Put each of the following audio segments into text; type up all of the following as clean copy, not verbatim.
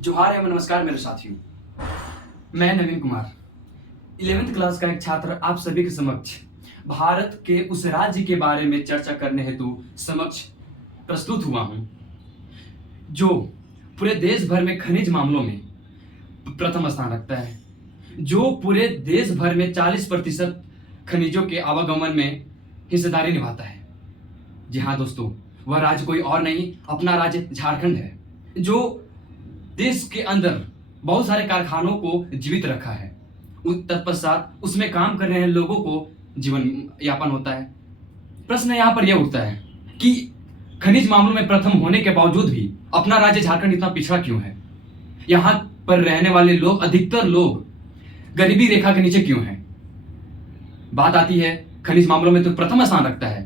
जोहार एवं नमस्कार मेरे साथियों। मैं नवीन कुमार 11वीं क्लास का एक छात्र आप सभी के समक्ष भारत के उस राज्य के बारे में चर्चा करने हेतु समक्ष प्रस्तुत हुआ हूं जो पूरे देश भर में खनिज मामलों में प्रथम स्थान रखता है, जो पूरे देश भर में 40% खनिजों के आवागमन में हिस्सेदारी निभाता है। जी हाँ दोस्तों, वह राज्य कोई और नहीं, अपना राज्य झारखंड है, जो देश के अंदर बहुत सारे कारखानों को जीवित रखा है। तत्पश्चात उसमें काम कर रहे लोगों को जीवन यापन होता है। प्रश्न यहाँ पर यह उठता है कि खनिज मामलों में प्रथम होने के बावजूद भी अपना राज्य झारखंड इतना पिछड़ा क्यों है? यहाँ पर रहने वाले लोग, अधिकतर लोग गरीबी रेखा के नीचे क्यों हैं? बात आती है खनिज मामलों में तो प्रथम स्थान रखता है,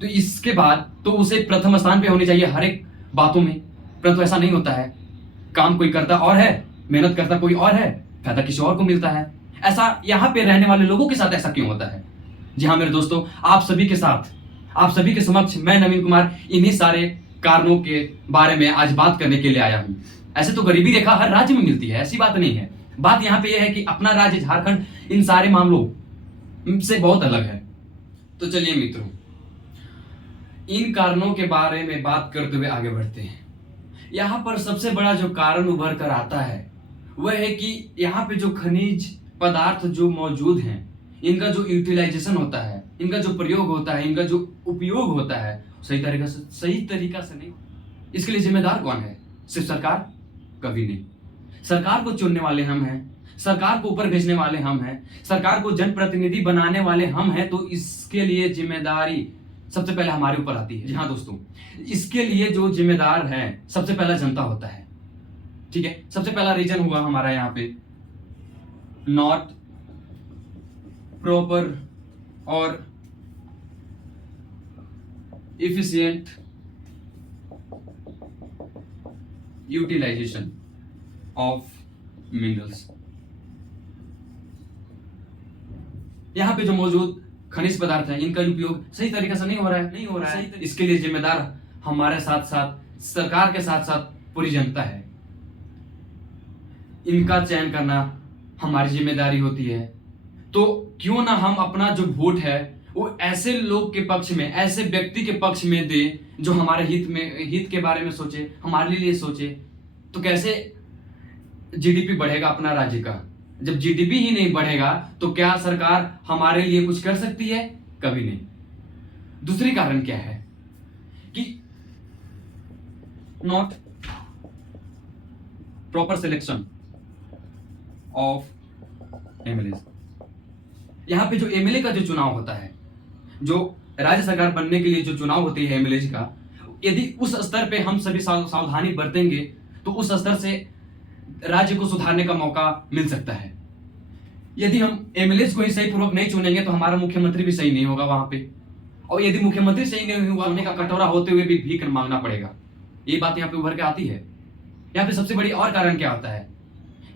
तो इसके बाद तो उसे प्रथम स्थान पे होनी चाहिए हर एक बातों में, परंतु ऐसा नहीं होता है। काम कोई करता और है, मेहनत करता कोई और है, फायदा किसी और को मिलता है। ऐसा यहाँ पे रहने वाले लोगों के साथ ऐसा क्यों होता है? जी हाँ मेरे दोस्तों, आप सभी के साथ, आप सभी के समक्ष मैं नवीन कुमार इन्हीं सारे कारणों के बारे में आज बात करने के लिए आया हूँ। ऐसे तो गरीबी रेखा हर राज्य में मिलती है, ऐसी बात नहीं है। बात यहाँ पे यह है कि अपना राज्य झारखंड इन सारे मामलों से बहुत अलग है। तो चलिए मित्रों, इन कारणों के बारे में बात करते हुए आगे बढ़ते हैं। यहाँ पर सबसे बड़ा जो कारण उभर कर आता है वह है कि यहाँ पे जो खनिज पदार्थ जो मौजूद हैं, इनका जो यूटिलाइजेशन होता है, इनका जो प्रयोग होता है, इनका जो उपयोग होता है, सही तरीका से नहीं। इसके लिए जिम्मेदार कौन है? सिर्फ सरकार? कभी नहीं। सरकार को चुनने वाले हम हैं, सरकार को ऊपर भेजने वाले हम हैं, सरकार को जनप्रतिनिधि बनाने वाले हम हैं, तो इसके लिए जिम्मेदारी सबसे पहले हमारे ऊपर आती है। जी हाँ दोस्तों, इसके लिए जो जिम्मेदार है सबसे पहला जनता होता है। ठीक है, सबसे पहला रीजन हुआ हमारा यहाँ पे नॉट प्रॉपर और इफिशिएंट यूटिलाइजेशन ऑफ मिनरल्स। यहाँ पे जो मौजूद खनिज पदार्थ है, इनका उपयोग सही तरीके से नहीं हो रहा है। इसके लिए जिम्मेदार हमारे साथ साथ सरकार के साथ साथ पूरी जनता है। इनका चयन करना हमारी जिम्मेदारी होती है। तो क्यों ना हम अपना जो वोट है वो ऐसे लोग के पक्ष में, ऐसे व्यक्ति के पक्ष में दे जो हमारे हित के बारे में सोचे, हमारे लिए सोचे। तो कैसे जीडीपी बढ़ेगा अपना राज्य का? जब जीडीपी ही नहीं बढ़ेगा तो क्या सरकार हमारे लिए कुछ कर सकती है? कभी नहीं। दूसरी कारण क्या है कि not proper selection of MLA. यहां पे जो एमएलए का जो चुनाव होता है, जो राज्य सरकार बनने के लिए जो चुनाव होती है एमएलए का, यदि उस स्तर पे हम सभी सावधानी बरतेंगे तो उस स्तर से राज्य को सुधारने का मौका मिल सकता है। यदि हम एमएलए को ही सही पूर्वक नहीं चुनेंगे तो हमारा मुख्यमंत्री भी सही नहीं होगा वहां पे, और यदि मुख्यमंत्री सही नहीं हुआ, होने का कटोरा होते हुए भी भीख मांगना पड़ेगा। ये बात यहाँ पे उभर के आती है। यहाँ पे सबसे बड़ी और कारण क्या होता है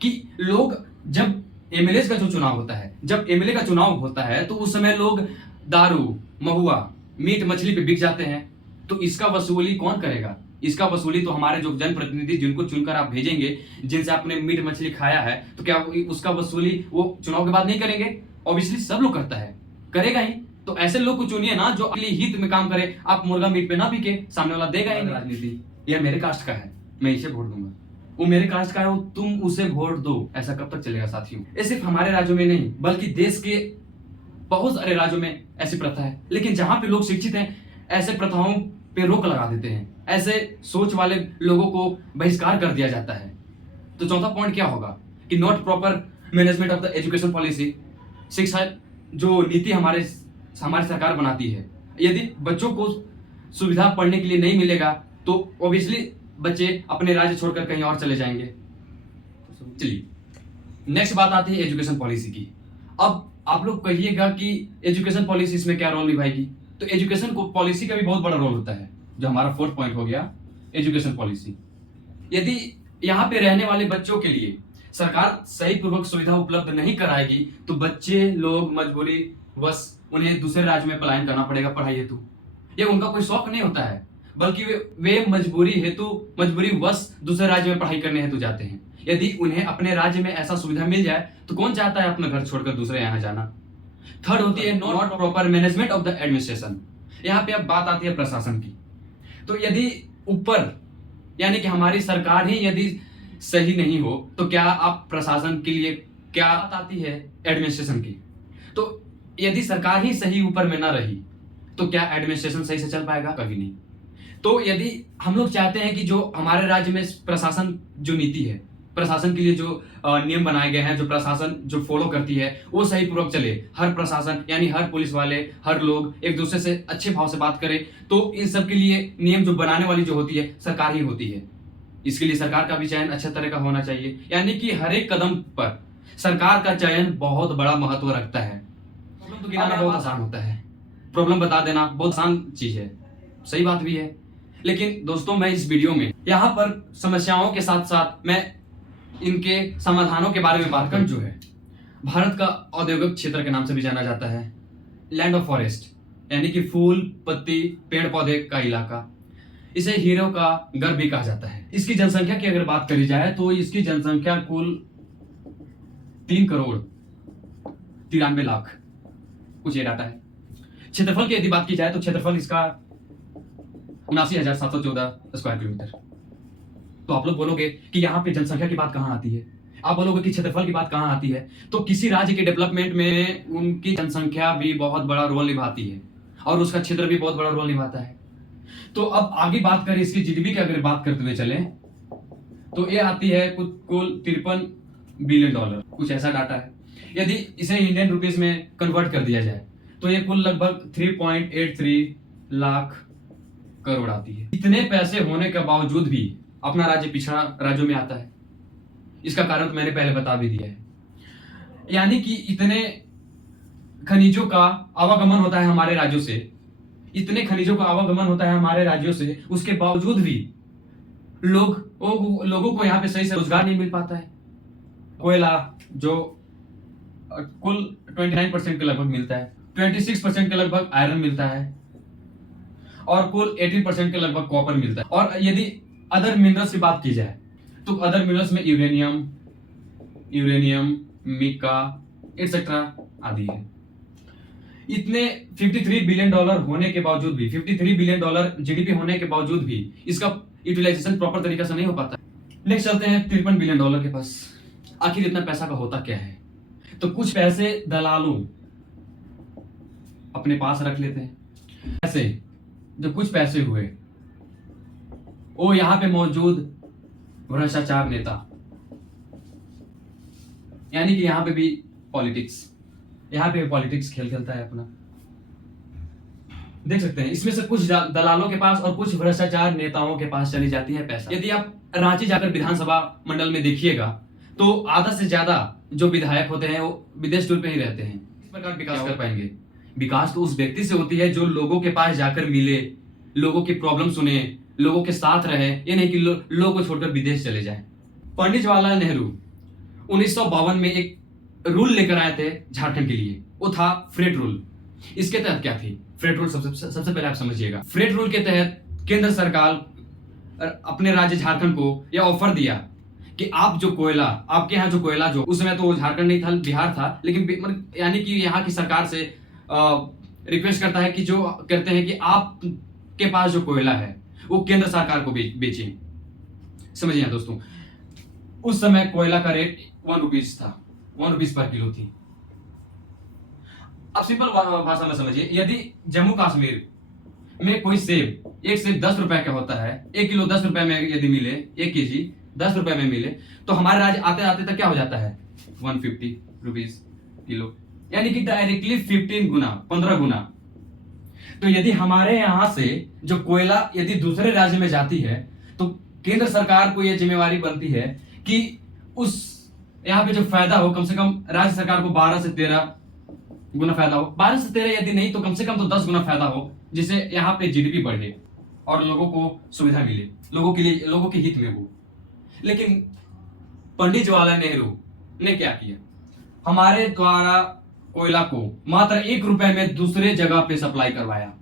कि लोग, जब एमएलए का जो चुनाव होता है, जब एमएलए का चुनाव होता है तो उस समय लोग दारू, महुआ, मीट मछली पे बिक जाते हैं। तो इसका वसूली कौन करेगा? इसका वसूली तो हमारे जो जनप्रतिनिधि जिनको चुनकर आप भेजेंगे, जिनसे आपने मीट मछली खाया है, तो क्या उसका वसूली वो चुनाव के बाद नहीं करेंगे? ऑब्वियसली सब लोग करता है, करेगा ही। तो ऐसे लोग को चुनिए ना जो अपने हित में काम करे। आप मुर्गा मीट पे ना बिके, सामने वाला देगा ही। राजनीति यह मेरे कास्ट का है, मैं इसे वोट दूंगा, वो मेरे कास्ट का है, वो तुम उसे वोट दो, ऐसा कब तक चलेगा साथियों? ये सिर्फ हमारे राज्यों में नहीं बल्कि देश के बहुत सारे राज्यों में ऐसी प्रथा है। लेकिन जहां पे लोग शिक्षित हैं, ऐसे प्रथाओं पे रोक लगा देते हैं, ऐसे सोच वाले लोगों को बहिष्कार कर दिया जाता है। तो चौथा पॉइंट क्या होगा कि not proper management of the education policy. शिक्षा जो नीति हमारी सरकार बनाती है, यदि बच्चों को सुविधा पढ़ने के लिए नहीं मिलेगा तो ऑब्वियसली बच्चे अपने राज्य छोड़कर कहीं और चले जाएंगे। चलिए नेक्स्ट बात आती है एजुकेशन पॉलिसी की। अब आप लोग कहिएगा कि एजुकेशन पॉलिसी इसमें क्या रोल निभाएगी? तो एजुकेशन को पॉलिसी का भी बहुत बड़ा रोल होता है, जो हमारा फोर्थ पॉइंट हो गया एजुकेशन पॉलिसी। यदि यहाँ पे रहने वाले बच्चों के लिए सरकार सही पूर्वक सुविधा उपलब्ध नहीं कराएगी तो बच्चे लोग मजबूरी वश उन्हें दूसरे राज्य में पलायन करना पड़ेगा पढ़ाई हेतु। ये उनका कोई शौक नहीं होता है, बल्कि वे मजबूरी वश दूसरे राज्य में पढ़ाई करने हेतु जाते हैं। यदि उन्हें अपने राज्य में ऐसा सुविधा मिल जाए तो कौन चाहता है अपना घर छोड़कर दूसरे यहाँ जाना। थर्ड होती है not proper management of the administration. यहाँ पे अब बात आती है प्रशासन की। तो यदि ऊपर यानी कि हमारी सरकार ही यदि सही नहीं हो तो क्या आप प्रशासन के लिए क्या बात आती है एडमिनिस्ट्रेशन की। तो यदि सरकार ही सही ऊपर में ना रही तो क्या एडमिनिस्ट्रेशन सही से चल पाएगा? कभी नहीं। तो यदि हम लोग चाहते हैं कि जो हमारे राज्य में प्रशासन जो नीति है, प्रशासन के लिए जो नियम बनाए गए हैं, जो प्रशासन जो फॉलो करती है वो सही पूर्वक चले, हर प्रशासन यानी हर पुलिस वाले, हर लोग एक दूसरे से अच्छे भाव से बात करें, तो इन सब के लिए नियम जो बनाने वाली जो होती है सरकार ही होती है। इसके लिए सरकार का भी चयन अच्छे तरह का होना चाहिए, यानी कि हर एक कदम पर सरकार का चयन बहुत बड़ा महत्व रखता है। प्रॉब्लम तो गिनाना बहुत आसान होता है, प्रॉब्लम बता देना बहुत आसान चीज है, सही बात भी है। लेकिन दोस्तों मैं इस वीडियो में यहाँ पर समस्याओं के साथ साथ मैं इनके समाधानों के बारे में बात करूं। जो है भारत का औद्योगिक क्षेत्र के नाम से भी जाना जाता है, लैंड ऑफ फॉरेस्ट, यानी कि फूल पत्ती पेड़ पौधे का इलाका। इसे हीरो का घर भी कहा जाता है। इसकी जनसंख्या की अगर बात करी जाए तो इसकी जनसंख्या कुल 3,93,00,000 कुछ ये डाटा है। क्षेत्रफल की यदि बात की जाए तो क्षेत्रफल इसका 79,714 स्क्वायर किलोमीटर। तो आप लोग बोलोगे कि यहाँ पे जनसंख्या की बात कहाँ आती है, आप बोलोगे कि क्षेत्रफल की बात कहाँ आती है। तो किसी राज्य के डेवलपमेंट में उनकी जनसंख्या भी बहुत बड़ा रोल निभाती है और उसका क्षेत्र भी बहुत बड़ा रोल निभाता है। तो अब आगे बात करें इसकी जीडीपी की अगर बात करते हुए चले तो ये आती है कुल 53 बिलियन डॉलर, कुछ ऐसा डाटा है। यदि इसे इंडियन रुपीस में कन्वर्ट कर दिया जाए तो ये कुल लगभग 3.83 लाख करोड़ आती है। इतने पैसे होने के बावजूद भी अपना राज्य पिछड़ा राज्यों में आता है। इसका कारण तो मैंने पहले बता भी दिया है, यानी कि इतने खनिजों का आवागमन होता है हमारे राज्यों से, इतने खनिजों का आवागमन होता है हमारे राज्यों से, उसके बावजूद भी लोगों को यहाँ पे सही से रोजगार नहीं मिल पाता है। कोयला जो कुल 29% के लगभग मिलता है, 26% के लगभग आयरन मिलता है और कुल 18% के लगभग कॉपर मिलता है। और यदि अदर मिनरल्स की बात की जाए तो अदर मिनरल्स में यूरेनियम, मिका एक्सेट्रा आदि है। इतने 53 बिलियन डॉलर होने के बावजूद भी, 53 बिलियन डॉलर जीडीपी होने के बावजूद भी इसका यूटिलाइजेशन प्रॉपर तरीके से नहीं हो पाता। नेक्स्ट चलते हैं 53 बिलियन डॉलर के पास। आखिर इतना पैसा का होता क्या है? तो कुछ पैसे दलालों अपने पास रख लेते हैं। ऐसे जो कुछ पैसे हुए वो यहां पे मौजूद भ्रष्टाचार नेता, यानी कि यहां पे भी पॉलिटिक्स खेल खेलता है अपना। देख सकते हैं इसमें से कुछ दलालों के पास और कुछ भ्रष्टाचार नेताओं के पास चली जाती है पैसा। यदि आप रांची जाकर विधानसभा मंडल में देखिएगा तो आधा से ज्यादा जो विधायक होते हैं वो विदेश टूर पे ही रहते हैं। इस प्रकार विकास कर पाएंगे? विकास तो उस व्यक्ति से होती है जो लोगों के पास जाकर मिले, लोगों की प्रॉब्लम सुने, लोगों के साथ रहे, ये नहीं कि लोगों को छोड़कर विदेश चले जाए। पंडित जवाहरलाल नेहरू 1952 में एक रूल लेकर आए थे झारखंड के लिए, वो था फ्रेट रूल। इसके तहत क्या थी फ्रेट रूल? सबसे पहले आप समझिएगा। फ्रेट रूल के तहत केंद्र सरकार अपने राज्य झारखंड को यह ऑफर दिया कि आप जो कोयला, आपके यहाँ जो कोयला, जो उस समय तो झारखंड नहीं था बिहार था, लेकिन यानी कि यहाँ की सरकार से रिक्वेस्ट करता है कि जो कहते हैं कि आप के पास जो कोयला है वो केंद्र सरकार को बेचें। समझिए दोस्तों, उस समय कोयला का रेट 1 रुपीज था, 1 रुपीज पर किलो थी। अब सिंपल भाषा में समझिए, यदि जम्मू कश्मीर में कोई सेब, एक सेब 10 रुपए का होता है, 1 किलो 10 रुपए में यदि मिले, 1 केजी 10 रुपए में मिले, तो हमारे राज्य आते आते तक क्या हो जाता है 150 रुपीज किलो, यानी कि डायरेक्टली 15 गुना। तो यदि हमारे यहां से जो कोयला यदि दूसरे राज्य में जाती है तो केंद्र सरकार को यह जिम्मेवारी बनती है कि उस यहाँ पे जो फायदा हो कम से कम राज्य सरकार को 12 से 13 गुना फायदा हो, 12 से 13 यदि नहीं तो कम से कम तो 10 गुना फायदा हो, जिससे यहाँ पे जीडीपी बढ़े और लोगों को सुविधा मिले, लोगों के लिए, लोगों के हित में हो। लेकिन पंडित जवाहरलाल नेहरू ने क्या किया? हमारे द्वारा कोयला को मात्र 1 रुपए में दूसरे जगह पे सप्लाई करवाया।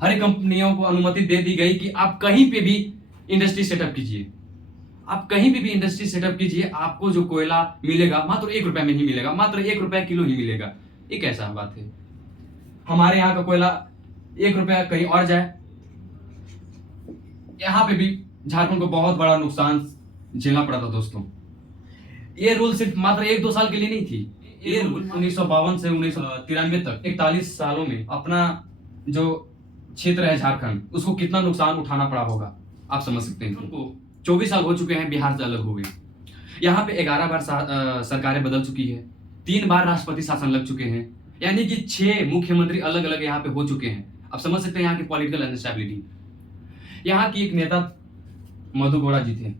हर एक कंपनियों को अनुमति दे दी गई कि आप कहीं पे भी इंडस्ट्री सेटअप कीजिए, आप कहीं भी इंडस्ट्री सेटअप कीजिए, आपको जो कोयला मिलेगा मात्र 1 रुपए में ही मिलेगा, मात्र 1 रुपए किलो ही मिलेगा। ये कैसा बात है? हमारे यहाँ का कोयला 1 रुपया कहीं और जाए। यहाँ पे भी झारखंड को बहुत बड़ा नुकसान झेलना पड़ा था दोस्तों। ये रूल सिर्फ मात्र 1-2 साल के लिए नहीं थी। ये रूल 1952 से 1993 तक 41 सालों में अपना जो क्षेत्र है झारखंड, उसको कितना नुकसान उठाना पड़ा होगा आप समझ सकते हैं। उनको 24 साल हो चुके हैं बिहार से अलग हो गए। यहाँ पे 11 बार सरकारें बदल चुकी है, 3 बार राष्ट्रपति शासन लग चुके हैं, यानी कि 6 मुख्यमंत्री अलग अलग यहाँ पे हो चुके हैं। आप समझ सकते हैं यहाँ की पॉलिटिकल अनस्टेबिलिटी। यहाँ की एक नेता मधु गौड़ा जी थे,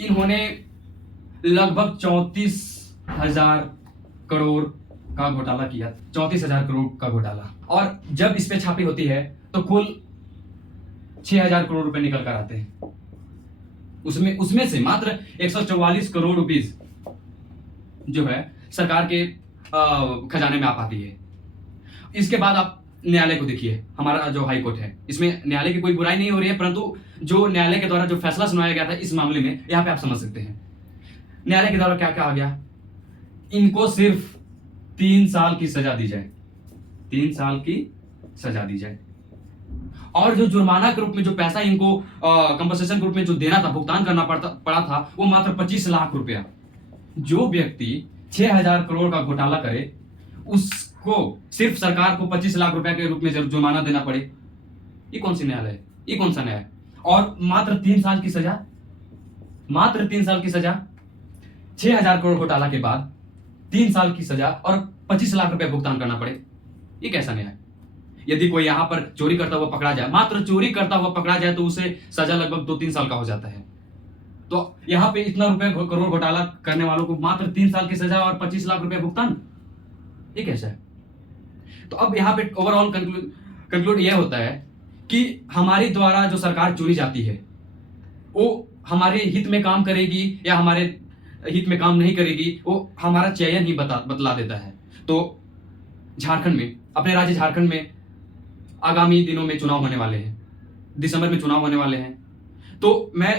इन्होंने लगभग 34,000 करोड़ का घोटाला किया, 34,000 करोड़ का घोटाला। और जब इस पे छापी होती है तो कुल 6,000 करोड़ रुपए निकल कर आते हैं। उसमें से मात्र 144 करोड़ रुपीस जो है सरकार के खजाने में आ पाती है। इसके बाद आप न्यायालय को देखिए, हमारा जो हाई कोर्ट है, इसमें न्यायालय की कोई बुराई नहीं हो रही है, परंतु जो न्यायालय के द्वारा जो फैसला सुनाया गया था इस मामले में, यहाँ पे आप समझ सकते हैं न्यायालय के द्वारा क्या क्या आ गया। इनको सिर्फ 3 साल की सजा दी जाए, 3 साल की सजा दी जाए, और जो जुर्माना के रूप में जो पैसा इनको कंपनसेशन के रूप में जो देना था, भुगतान करना पड़ा था, वो मात्र 25 लाख रुपया। जो व्यक्ति 6,000 करोड़ का घोटाला करे उसको सिर्फ सरकार को 25 लाख रुपया के रूप में जुर्माना देना पड़े, ये कौन सी न्यायालय है? ये कौन सा न्याय? और मात्र 3 साल की सजा, मात्र 3 साल की सजा। 6,000 करोड़ घोटाला के बाद 3 साल की सजा और 25 लाख रुपया भुगतान करना पड़े, ये कैसा न्याय? यदि कोई यहाँ पर चोरी करता हुआ पकड़ा जाए, मात्र चोरी करता हुआ पकड़ा जाए, तो उसे सजा लगभग 2-3 साल का हो जाता है। तो यहाँ पे इतना रुपए करोड़ घोटाला करने वालों को मात्र 3 साल की सजा और 25 लाख रुपए भुगतान, ये कैसा है? तो अब यहाँ पे ओवरऑल कंक्लूड यह होता है कि हमारे द्वारा जो सरकार चुनी जाती है वो हमारे हित में काम करेगी या हमारे हित में काम नहीं करेगी, वो हमारा चयन ही बतला देता है। तो झारखंड में, अपने राज्य झारखंड में आगामी दिनों में चुनाव होने वाले हैं, दिसंबर में चुनाव होने वाले हैं। तो मैं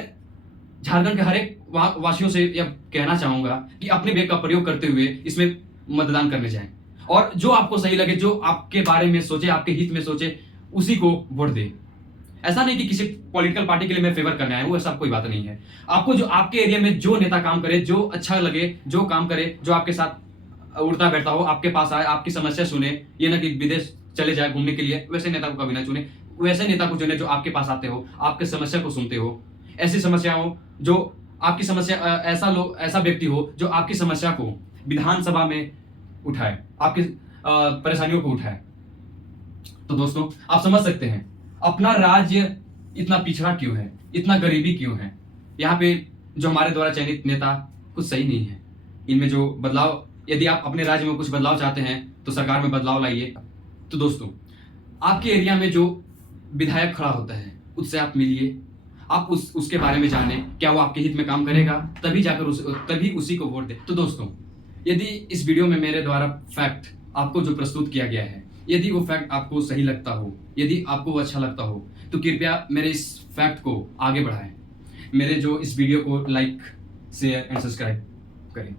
झारखंड के हर एक वासियों से यह कहना चाहूंगा कि अपने वेग का प्रयोग करते हुए इसमें मतदान करने जाएं, और जो आपको सही लगे, जो आपके बारे में सोचे, आपके हित में सोचे, उसी को वोट दे। ऐसा नहीं कि किसी पॉलिटिकल पार्टी के लिए मैं फेवर करने आया हूं, ऐसा कोई बात नहीं है। आपको जो आपके एरिया में जो नेता काम करे, जो अच्छा लगे, जो काम करे, जो आपके साथ उड़ता बैठता हो, आपके पास आए, आपकी समस्या सुने, ये ना कि विदेश चले जाए घूमने के लिए, वैसे नेता को कभी ना चुने। वैसे नेता को चुने जो आपके पास आते हो, आपके समस्या को सुनते हो, ऐसी समस्या हो जो आपकी समस्या, ऐसा व्यक्ति हो जो आपकी समस्या को विधानसभा में उठाए, आपकी परेशानियों को उठाए। तो दोस्तों आप समझ सकते हैं अपना राज्य इतना पिछड़ा क्यों है, इतना गरीबी क्यों है। यहाँ पे जो हमारे द्वारा चयनित नेता कुछ सही नहीं है। इनमें जो बदलाव, यदि आप अपने राज्य में कुछ बदलाव चाहते हैं तो सरकार में बदलाव लाइए। तो दोस्तों आपके एरिया में जो विधायक खड़ा होता है उससे आप मिलिए, आप उसके बारे में जाने, क्या वो आपके हित में काम करेगा, तभी जाकर तभी उसी को वोट दे। तो दोस्तों यदि इस वीडियो में मेरे द्वारा फैक्ट आपको जो प्रस्तुत किया गया है, यदि वो फैक्ट आपको सही लगता हो, यदि आपको वो अच्छा लगता हो, तो कृपया मेरे इस फैक्ट को आगे बढ़ाएं। मेरे जो इस वीडियो को लाइक, शेयर एंड सब्सक्राइब करें।